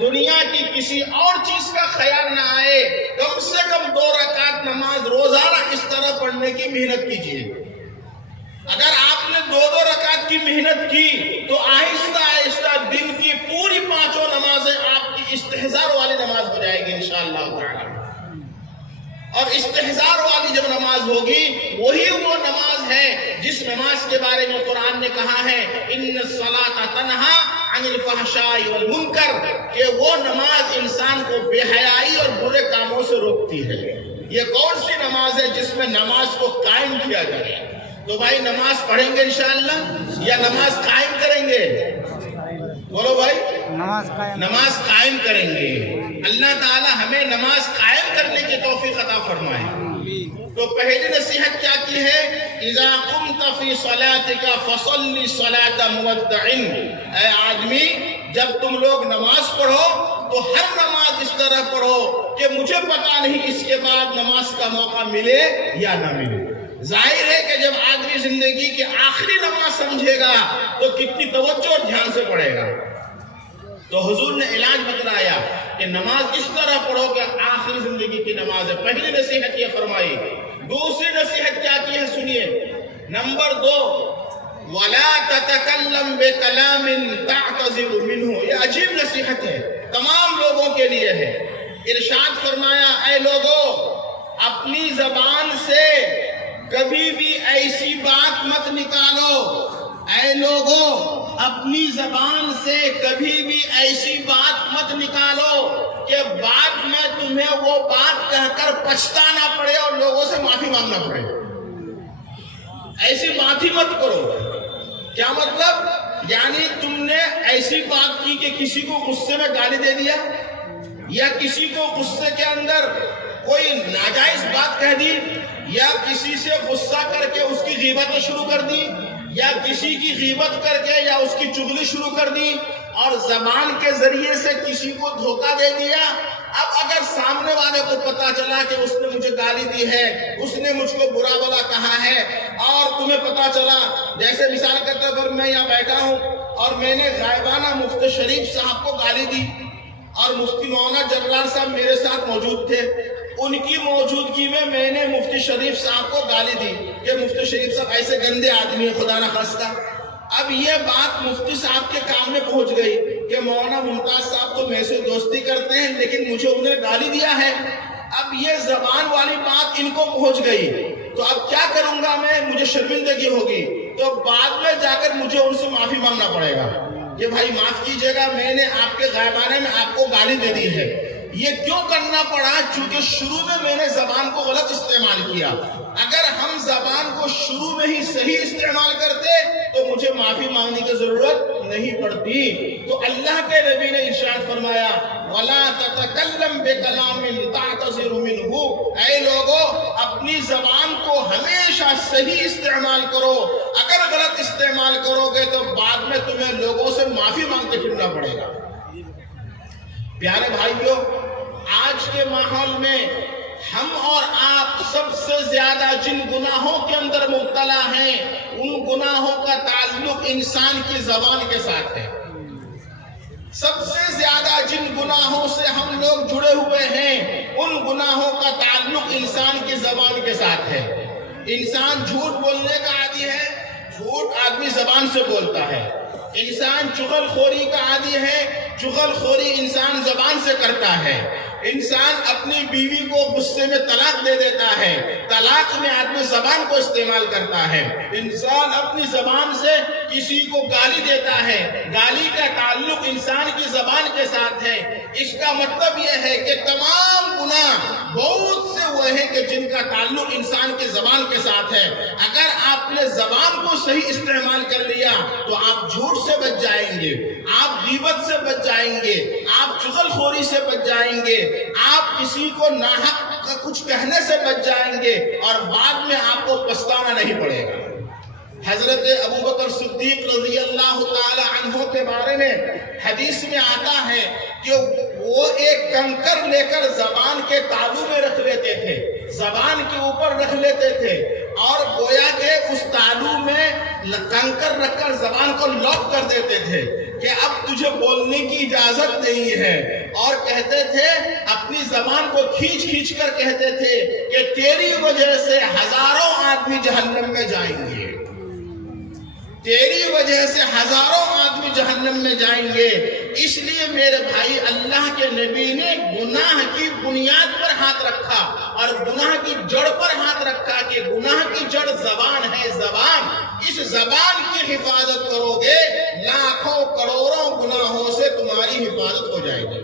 دنیا کی کسی اور چیز کا خیال نہ آئے، کم سے کم 2 رکعت نماز روزانہ اس طرح پڑھنے کی محنت کیجیے۔ اگر آپ نے 2 رکعت کی محنت کی تو آہستہ آہستہ دن کی پوری 5 نمازیں آپ کی استحضار والی نماز ہو جائے گی انشاءاللہ تعالی۔ اور استحضار والی جب نماز ہوگی وہی وہ نماز ہے جس نماز کے بارے میں قرآن نے کہا ہے ان الصلاۃ تنہا عن الفحشاء والمنکر، کہ وہ نماز انسان کو بے حیائی اور برے کاموں سے روکتی ہے۔ یہ کون سی نماز ہے جس میں نماز کو قائم کیا جائے؟ تو بھائی نماز پڑھیں گے انشاءاللہ یا نماز قائم کریں گے؟ بولو بھائی، نماز قائم کریں گے۔ اللہ تعالی ہمیں نماز قائم کرنے کی توفیق عطا فرمائے۔ تو پہلی نصیحت کیا کی ہے؟ اذا قمت فی صلاتک فصلی صلاۃ مودع، اے آدمی جب تم لوگ نماز پڑھو تو ہر نماز اس طرح پڑھو کہ مجھے پتا نہیں اس کے بعد نماز کا موقع ملے یا نہ ملے۔ ظاہر ہے کہ جب آدمی زندگی کی آخری نماز سمجھے گا تو کتنی توجہ اور دھیان سے پڑھے گا۔ تو حضور نے علاج بتلایا کہ نماز اس طرح پڑھو کہ آخری زندگی کی نماز ہے۔ پہلی نصیحت یہ فرمائی۔ دوسری نصیحت کیا کی ہے سنیے۔ نمبر 2، وَلَا تَتَكَلَّمْ بِكَلَامٍ تَعْتَذِرُ مِنْهُ۔ یہ عجیب نصیحت ہے، تمام لوگوں کے لیے ہے۔ ارشاد فرمایا، اے لوگوں اپنی زبان سے کبھی بھی ایسی بات مت نکالو، اے لوگوں اپنی زبان سے کبھی بھی ایسی بات مت نکالو کہ بعد میں تمہیں وہ بات کہہ کر پچھتانا پڑے اور لوگوں سے معافی مانگنا پڑے۔ ایسی بات ہی مت کرو۔ کیا مطلب؟ یعنی تم نے ایسی بات کی کہ کسی کو غصے میں گالی دے دیا، یا کسی کو غصے کے اندر کوئی ناجائز بات کہہ دی، یا کسی سے غصہ کر کے اس کی غیبت شروع کر دی، یا کسی کی غیبت کر کے یا اس کی چغلی شروع کر دی، اور زبان کے ذریعے سے کسی کو دھوکہ دے دیا۔ اب اگر سامنے والے کو پتا چلا کہ اس نے مجھے گالی دی ہے، اس نے مجھ کو برا بلا کہا ہے، اور تمہیں پتا چلا، جیسے مثال کے طور پر میں یہاں بیٹھا ہوں اور میں نے غائبانہ مفتی شریف صاحب کو گالی دی، اور مفتی مولانا جلال صاحب میرے ساتھ موجود تھے، ان کی موجودگی میں نے مفتی شریف صاحب کو گالی دی کہ مفتی شریف صاحب ایسے گندے آدمی ہیں خدا نہ خواستہ۔ اب یہ بات مفتی صاحب کے کام میں پہنچ گئی کہ مولانا ممتاز صاحب تو میرے سے دوستی کرتے ہیں لیکن مجھے انہیں گالی دیا ہے۔ اب یہ زبان والی بات ان کو پہنچ گئی، تو اب کیا کروں گا میں؟ مجھے شرمندگی ہوگی، تو بعد میں جا کر مجھے ان سے معافی مانگنا پڑے گا کہ بھائی معاف کیجئے گا، میں نے آپ کے غائبانے میں آپ کو گالی دے دی ہے۔ یہ کیوں کرنا پڑا؟ چونکہ شروع میں نے زبان کو غلط استعمال کیا۔ اگر ہم زبان کو شروع میں ہی صحیح استعمال کرتے تو مجھے معافی مانگنے کی ضرورت نہیں پڑتی۔ تو اللہ کے نبی نے ارشاد فرمایا، وَلَا تَتَكَلَّمْ بِكَلَامٍ تَعْتَذِرُ مِنْهُ، اے لوگوں اپنی زبان کو ہمیشہ صحیح استعمال کرو۔ اگر غلط استعمال کرو گے تو بعد میں تمہیں لوگوں سے معافی مانگتے پھرنا پڑے گا۔ پیارے بھائیوں، آج کے ماحول میں ہم اور آپ سب سے زیادہ جن گناہوں کے اندر مبتلا ہیں، ان گناہوں کا تعلق انسان کی زبان کے ساتھ ہے۔ سب سے زیادہ جن گناہوں سے ہم لوگ جڑے ہوئے ہیں، ان گناہوں کا تعلق انسان کی زبان کے ساتھ ہے۔ انسان جھوٹ بولنے کا عادی ہے، جھوٹ آدمی زبان سے بولتا ہے۔ انسان چغل خوری کا عادی ہے، چغل خوری انسان زبان سے کرتا ہے۔ انسان اپنی بیوی کو غصے میں طلاق دے دیتا ہے، طلاق میں آدمی زبان کو استعمال کرتا ہے۔ انسان اپنی زبان سے کسی کو گالی دیتا ہے، گالی کا تعلق انسان کی زبان کے ساتھ ہے۔ اس کا مطلب یہ ہے کہ تمام گناہ بہت سے وہ ہیں کہ جن کا تعلق انسان کی زبان کے ساتھ ہے۔ اگر آپ نے زبان کو صحیح استعمال کر لیا تو آپ جھوٹ سے بچ جائیں گے، آپ غیبت سے بچ جائیں گے، آپ چغل خوری سے بچ جائیں گے، آپ کسی کو ناحق کچھ کہنے سے بچ جائیں گے، اور بعد میں آپ کو پچھتانا نہیں پڑے گا۔ حضرت ابوبکر صدیق رضی اللہ تعالی عنہ کے بارے میں حدیث میں آتا ہے کہ وہ ایک کنکر لے کر زبان کے تالو میں رکھ لیتے تھے، زبان کے اوپر رکھ لیتے تھے، اور گویا کہ اس تالو میں کنکر رکھ کر زبان کو لاک کر دیتے تھے کہ اب تجھے بولنے کی اجازت نہیں ہے، اور کہتے تھے اپنی زبان کو کھینچ کھینچ کر کہتے تھے کہ تیری وجہ سے ہزاروں آدمی جہنم میں جائیں گے، تیری وجہ سے ہزاروں آدمی جہنم میں جائیں گے۔ اس لیے میرے بھائی اللہ کے نبی نے گناہ کی بنیاد پر ہاتھ رکھا اور گناہ کی جڑ پر ہاتھ رکھا کہ گناہ کی جڑ زبان ہے، زبان، اس زبان کی حفاظت کرو گے لاکھوں کروڑوں گناہوں سے تمہاری حفاظت ہو جائے گی۔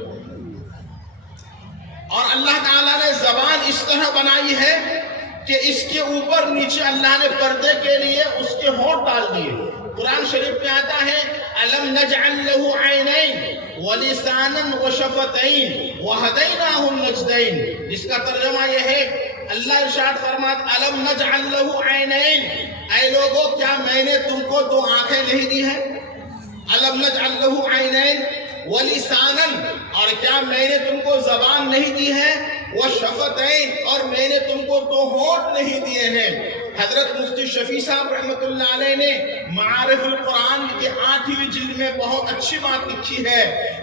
اور اللہ تعالیٰ نے زبان اس طرح بنائی ہے کہ اس کے اوپر نیچے اللہ نے پردے کے لیے اس کے ہونٹ ڈال دیے۔ قرآن شریف میں آتا ہے أَلَمْ نَجْعَلْ لَهُ عَيْنَيْنِ وَلِسَانًا وَشَفَتَيْنِ وَهَدَيْنَاهُ النَّجْدَيْنِ، جس کا ترجمہ یہ ہے، اللہ ارشاد فرماتا أَلَمْ نَجْعَلْ لَهُ عَيْنَيْنِ، اے لوگو کیا میں نے تم کو دو آنکھیں نہیں دی ہیں؟ أَلَمْ نَجْعَلْ لَهُ عَيْنَيْنِ وَلِسَانًا، اور کیا میں نے تم کو زبان نہیں دی ہے؟ وَشَفَتَيْنِ، اور میں نے تم کو دو ہونٹ نہیں دیے ہیں۔ حضرت مفتی شفیع صاحب رحمۃ اللہ علیہ نے معارف القرآن کے 8ویں جلد میں بہت اچھی بات لکھی ہے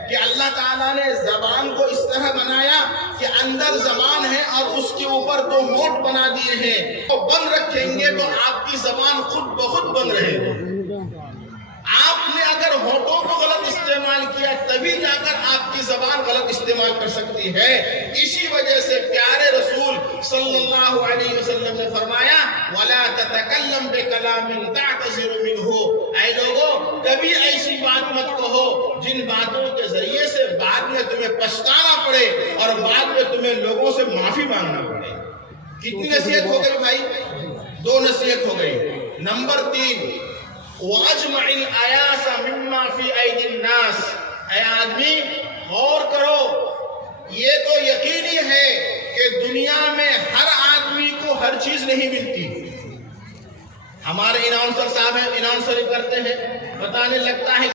کہ اللہ تعالیٰ نے زبان کو اس طرح بنایا کہ اندر زبان ہے اور اس کے اوپر دو ہونٹ بنا دیے ہیں، تو بند رکھیں گے تو آپ کی زبان خود بخود بند رہے گی۔ آپ نے اگر ہونٹوں کو غلط استعمال کیا تبھی جا کر آپ کی زبان غلط استعمال کر سکتی ہے۔ اسی وجہ سے پیارے رسول صلی اللہ علیہ وسلم نے فرمایا وَلَا تَتَكَلَّمْ بِكَلَامٍ تَعْتَذِرُ مِنْهُ، اے لوگو کبھی ایسی بات مت کہو جن باتوں کے ذریعے سے بعد میں تمہیں پچھتانا پڑے اور بعد میں تمہیں لوگوں سے معافی مانگنا پڑے۔ کتنی نصیحت ہو گئی بھائی؟ 2 نصیحت ہو گئی۔ نمبر 3، وَأَجْمَعِ الْآيَاسَ مِمَّا فِي أَيْدِ النَّاسِ، اے آدمی غور کرو، یہ تو یقینی ہے کہ دنیا میں ہر آدمی کو ہر چیز نہیں ملتی۔ ہمارے اناؤنسر صاحب ہیں، اناؤنسر کرتے ہیں، بتانے لگتا ہے